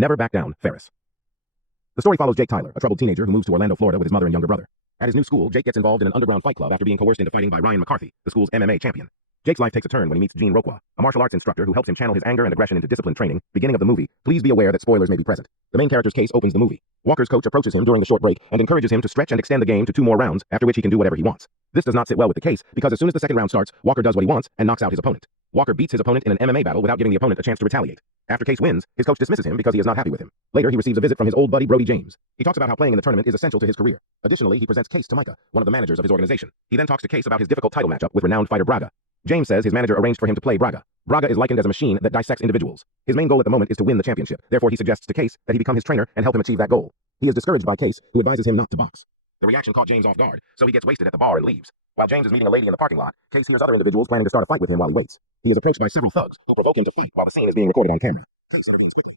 Never back down, Ferris. The story follows Jake Tyler, a troubled teenager who moves to Orlando, Florida with his mother and younger brother. At his new school, Jake gets involved in an underground fight club after being coerced into fighting by Ryan McCarthy, the school's MMA champion. Jake's life takes a turn when he meets Gene Roqua, a martial arts instructor who helps him channel his anger and aggression into disciplined training. Beginning of the movie, please be aware that spoilers may be present. The main character's case opens the movie. Walker's coach approaches him during the short break and encourages him to stretch and extend the game to 2 more rounds, after which he can do whatever he wants. This does not sit well with the case, because as soon as the second round starts, Walker does what he wants and knocks out his opponent. Walker beats his opponent in an MMA battle without giving the opponent a chance to retaliate. After Case wins, his coach dismisses him because he is not happy with him. Later, he receives a visit from his old buddy Brody James. He talks about how playing in the tournament is essential to his career. Additionally, he presents Case to Micah, one of the managers of his organization. He then talks to Case about his difficult title matchup with renowned fighter Braga. James says his manager arranged for him to play Braga. Braga is likened as a machine that dissects individuals. His main goal at the moment is to win the championship. Therefore, he suggests to Case that he become his trainer and help him achieve that goal. He is discouraged by Case, who advises him not to box. The reaction caught James off guard, so he gets wasted at the bar and leaves. While James is meeting a lady in the parking lot, Case hears other individuals planning to start a fight with him while he waits. He is approached by several thugs who provoke him to fight while the scene is being recorded on camera. Case intervenes quickly.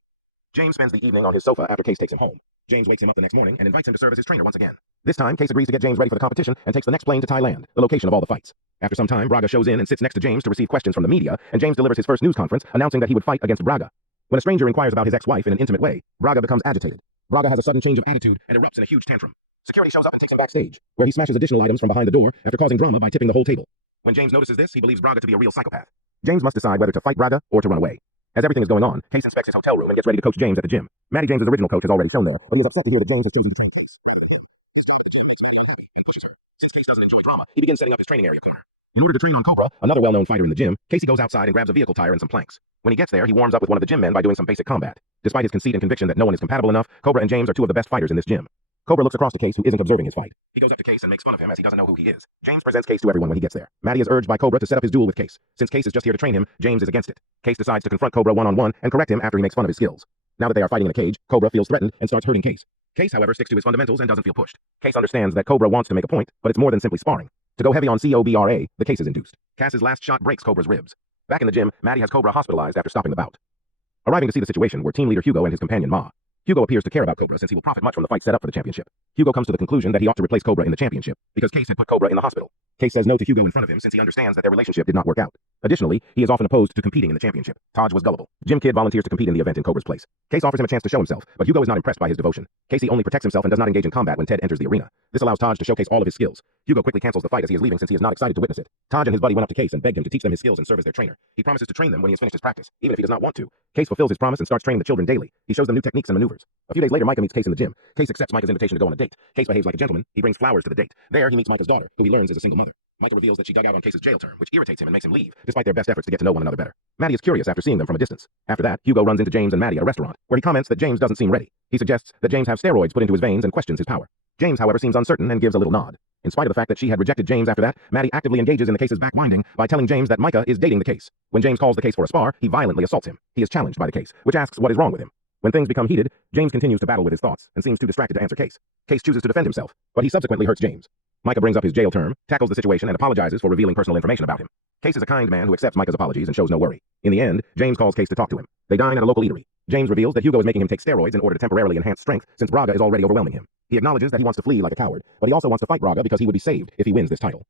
James spends the evening on his sofa after Case takes him home. James wakes him up the next morning and invites him to serve as his trainer once again. This time, Case agrees to get James ready for the competition and takes the next plane to Thailand, the location of all the fights. After some time, Braga shows in and sits next to James to receive questions from the media, and James delivers his first news conference, announcing that he would fight against Braga. When a stranger inquires about his ex-wife in an intimate way, Braga becomes agitated. Braga has a sudden change of attitude and erupts in a huge tantrum. Security shows up and takes him backstage, where he smashes additional items from behind the door after causing drama by tipping the whole table. When James notices this, he believes Braga to be a real psychopath. James must decide whether to fight Braga or to run away. As everything is going on, Case inspects his hotel room and gets ready to coach James at the gym. Maddie James' original coach has already shown there, but he is upset to hear that James has chosen to train Case. His job at the gym makes Maddie unhappy and pushes her. Since Case doesn't enjoy drama, he begins setting up his training area corner. In order to train on Cobra, another well-known fighter in the gym, Casey goes outside and grabs a vehicle tire and some planks. When he gets there, he warms up with one of the gym men by doing some basic combat. Despite his conceit and conviction that no one is compatible enough, Cobra and James are 2 of the best fighters in this gym. Cobra looks across to Case, who isn't observing his fight. He goes up to Case and makes fun of him as he doesn't know who he is. James presents Case to everyone when he gets there. Maddie is urged by Cobra to set up his duel with Case. Since Case is just here to train him, James is against it. Case decides to confront Cobra one-on-one and correct him after he makes fun of his skills. Now that they are fighting in a cage, Cobra feels threatened and starts hurting Case. Case, however, sticks to his fundamentals and doesn't feel pushed. Case understands that Cobra wants to make a point, but it's more than simply sparring. To go heavy on COBRA, the Case is induced. Cass's last shot breaks Cobra's ribs. Back in the gym, Maddie has Cobra hospitalized after stopping the bout. Arriving to see the situation were team leader Hugo and his companion Ma. Hugo appears to care about Cobra since he will profit much from the fight set up for the championship. Hugo comes to the conclusion that he ought to replace Cobra in the championship, because Case had put Cobra in the hospital. Case says no to Hugo in front of him since he understands that their relationship did not work out. Additionally, he is often opposed to competing in the championship. Taj was gullible. Jim Kidd volunteers to compete in the event in Cobra's place. Case offers him a chance to show himself, but Hugo is not impressed by his devotion. Casey only protects himself and does not engage in combat when Ted enters the arena. This allows Taj to showcase all of his skills. Hugo quickly cancels the fight as he is leaving since he is not excited to witness it. Taj and his buddy went up to Case and begged him to teach them his skills and serve as their trainer. He promises to train them when he has finished his practice, even if he does not want to. Case fulfills his promise and starts training the children daily. He shows them new techniques and maneuvers. A few days later, Micah meets Case in the gym. Case accepts Micah's invitation to go on a date. Case behaves like a gentleman. He brings flowers to the date. There, he meets Micah's daughter, who he learns is a single mother. Micah reveals that she dug out on Case's jail term, which irritates him and makes him leave, despite their best efforts to get to know one another better. Maddie is curious after seeing them from a distance. After that, Hugo runs into James and Maddie at a restaurant, where he comments that James doesn't seem ready. He suggests that James have steroids put into his veins and questions his power. James, however, seems uncertain and gives a little nod. In spite of the fact that she had rejected James after that, Maddie actively engages in the Case's backwinding by telling James that Micah is dating the Case. When James calls the Case for a spar, he violently assaults him. He is challenged by the Case, which asks what is wrong with him. When things become heated, James continues to battle with his thoughts and seems too distracted to answer Case. Case chooses to defend himself, but he subsequently hurts James. Micah brings up his jail term, tackles the situation, and apologizes for revealing personal information about him. Case is a kind man who accepts Micah's apologies and shows no worry. In the end, James calls Case to talk to him. They dine at a local eatery. James reveals that Hugo is making him take steroids in order to temporarily enhance strength, since Braga is already overwhelming him. He acknowledges that he wants to flee like a coward, but he also wants to fight Braga because he would be saved if he wins this title.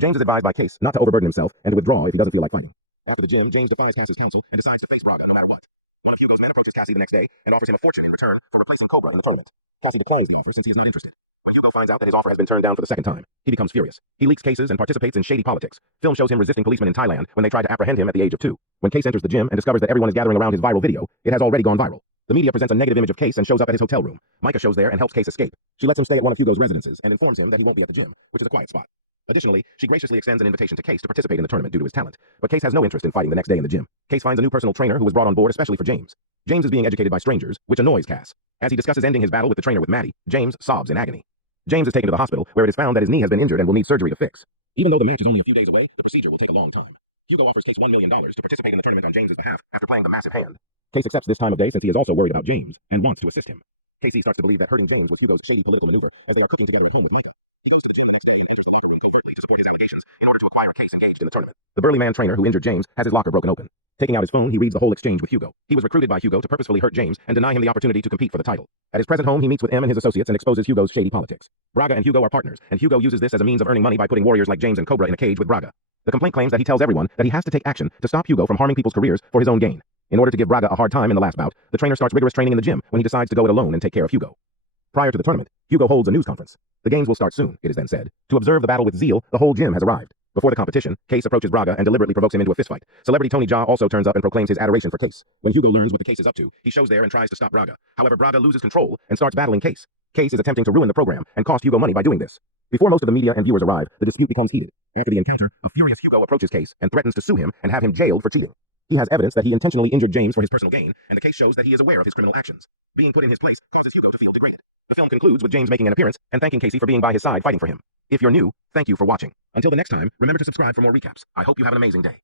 James is advised by Case not to overburden himself and to withdraw if he doesn't feel like fighting. After the gym, James defies Cass's counsel and decides to face Braga no matter what. One of Hugo's men approaches Cassie the next day and offers him a fortune in return for replacing Cobra in the tournament. Cassie declines the offer since he is not interested. When Hugo finds out that his offer has been turned down for the second time, he becomes furious. He leaks cases and participates in shady politics. Film shows him resisting policemen in Thailand when they tried to apprehend him at the age of 2. When Case enters the gym and discovers that everyone is gathering around his viral video, it has already gone viral. The media presents a negative image of Case and shows up at his hotel room. Micah shows there and helps Case escape. She lets him stay at one of Hugo's residences and informs him that he won't be at the gym, which is a quiet spot. Additionally, she graciously extends an invitation to Case to participate in the tournament due to his talent, but Case has no interest in fighting the next day in the gym. Case finds a new personal trainer who was brought on board especially for James. James is being educated by strangers, which annoys Cass. As he discusses ending his battle with the trainer with Maddie, James sobs in agony. James is taken to the hospital, where it is found that his knee has been injured and will need surgery to fix. Even though the match is only a few days away, the procedure will take a long time. Hugo offers Case $1 million to participate in the tournament on James's behalf after playing the massive hand. Case accepts this time of day since he is also worried about James and wants to assist him. Casey starts to believe that hurting James was Hugo's shady political maneuver as they are cooking together at home with Micah. He goes to the gym the next day and enters the locker room covertly to support his allegations in order to acquire Case engaged in the tournament. The burly man trainer who injured James has his locker broken open. Taking out his phone, he reads the whole exchange with Hugo. He was recruited by Hugo to purposefully hurt James and deny him the opportunity to compete for the title. At his present home, he meets with M and his associates and exposes Hugo's shady politics. Braga and Hugo are partners, and Hugo uses this as a means of earning money by putting warriors like James and Cobra in a cage with Braga. The complaint claims that he tells everyone that he has to take action to stop Hugo from harming people's careers for his own gain. In order to give Braga a hard time in the last bout, the trainer starts rigorous training in the gym when he decides to go it alone and take care of Hugo. Prior to the tournament, Hugo holds a news conference. The games will start soon, it is then said. To observe the battle with zeal, the whole gym has arrived. Before the competition, Case approaches Braga and deliberately provokes him into a fistfight. Celebrity Tony Jaa also turns up and proclaims his adoration for Case. When Hugo learns what the Case is up to, he shows there and tries to stop Braga. However, Braga loses control and starts battling Case. Case is attempting to ruin the program and cost Hugo money by doing this. Before most of the media and viewers arrive, the dispute becomes heated. After the encounter, a furious Hugo approaches Case and threatens to sue him and have him jailed for cheating. He has evidence that he intentionally injured James for his personal gain, and the case shows that he is aware of his criminal actions. Being put in his place causes Hugo to feel degraded. The film concludes with James making an appearance and thanking Casey for being by his side fighting for him. If you're new, thank you for watching. Until the next time, remember to subscribe for more recaps. I hope you have an amazing day.